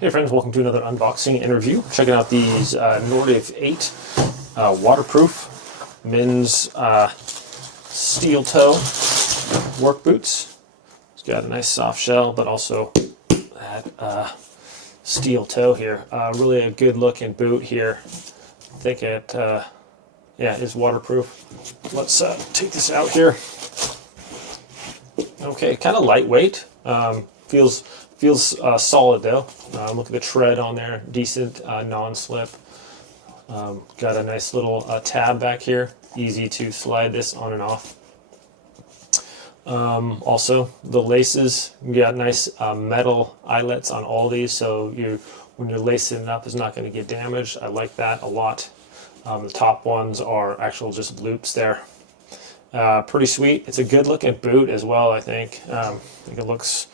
Hey friends, welcome to another unboxing and review. Checking out these Nortiv8 waterproof men's steel toe work boots. It's got a nice soft shell, but also that steel toe here. Really a good looking boot here. I think it is waterproof. Let's take this out here. Okay, kind of lightweight. Feels solid though. Look at the tread on there, decent non-slip. Got a nice little tab back here, easy to slide this on and off. Also, the laces, you got nice metal eyelets on all these, so when you're lacing it up, it's not going to get damaged. I like that a lot. The top ones are actual just loops there. Pretty sweet. It's a good looking boot as well, I think. I think it looks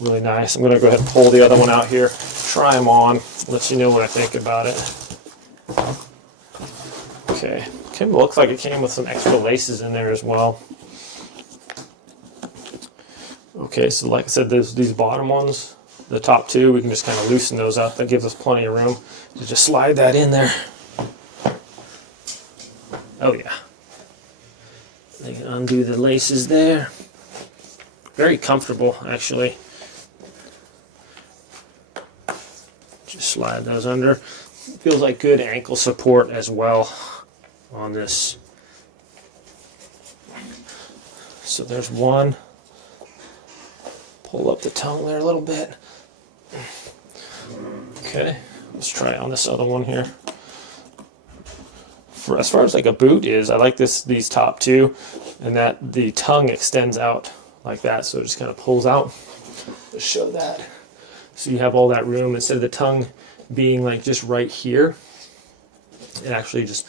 really nice. I'm going to go ahead and pull the other one out here, try them on, let you know what I think about it. Okay, kind of looks like it came with some extra laces in there as well. Okay, so like I said, these bottom ones, the top two, we can just kind of loosen those up. That gives us plenty of room to just slide that in there. Oh yeah. They can undo the laces there. Very comfortable, actually. Just slide those under. Feels like good ankle support as well on this. So there's one. Pull up the tongue there a little bit. Okay, let's try on this other one here. As far as like a boot is, I like these top two, and that the tongue extends out like that, so it just kind of pulls out. Let's show that. So you have all that room. Instead of the tongue being like just right here, it actually just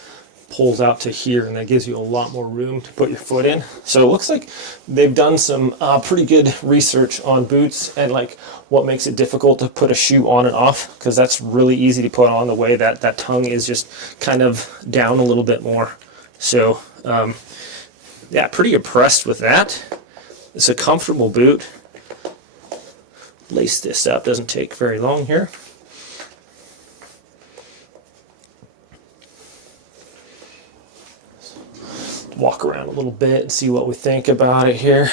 pulls out to here, and that gives you a lot more room to put your foot in. So it looks like they've done some pretty good research on boots and like what makes it difficult to put a shoe on and off, because that's really easy to put on the way that that tongue is just kind of down a little bit more. So yeah, pretty impressed with that. It's a comfortable boot. Lace this up, doesn't take very long here. Walk around a little bit and see what we think about it here.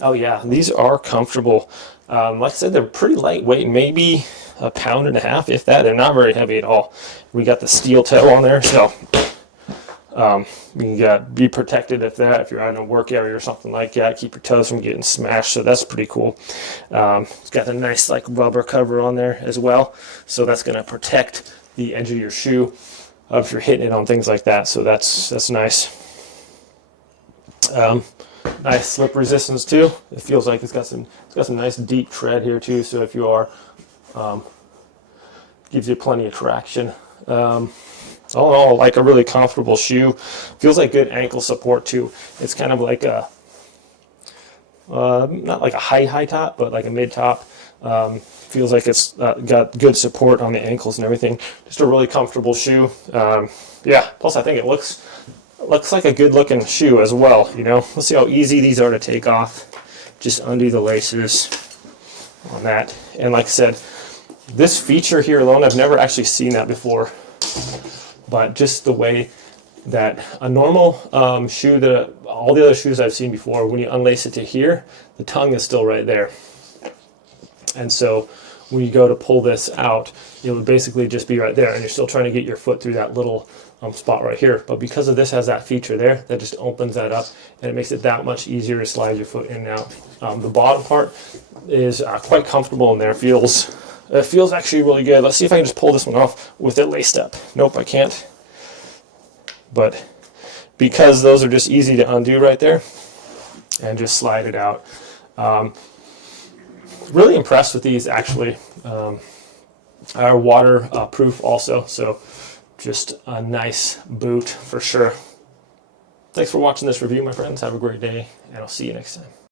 Oh yeah, these are comfortable. Like I said, they're pretty lightweight, maybe a pound and a half, if that. They're not very heavy at all. We got the steel toe on there, so you can be protected if you're out in a work area or something like that. Keep your toes from getting smashed, so that's pretty cool. It's got a nice like rubber cover on there as well, so that's going to protect the edge of your shoe if you're hitting it on things like that. So that's nice. Nice slip resistance too. It feels like it's got some nice deep tread here too. So if you are, gives you plenty of traction. All in all, like a really comfortable shoe. Feels like good ankle support too. It's kind of like a not like a high top, but like a mid top. Feels like it's got good support on the ankles and everything. Just a really comfortable shoe. Yeah, plus I think it looks like a good looking shoe as well, you know. Let's see how easy these are to take off. Just undo the laces on that. And like I said, this feature here alone, I've never actually seen that before. But just the way that a normal shoe, that all the other shoes I've seen before, when you unlace it to here, the tongue is still right there. And so when you go to pull this out, it would basically just be right there, and you're still trying to get your foot through that little spot right here. But because of this has that feature there, that just opens that up, and it makes it that much easier to slide your foot in and out. The bottom part is quite comfortable in there. It feels actually really good. Let's see if I can just pull this one off with it laced up. Nope, I can't. But because those are just easy to undo right there, and just slide it out. Really impressed with these actually. Are waterproof also, so just a nice boot for sure. Thanks for watching this review, my friends. Have a great day, and I'll see you next time.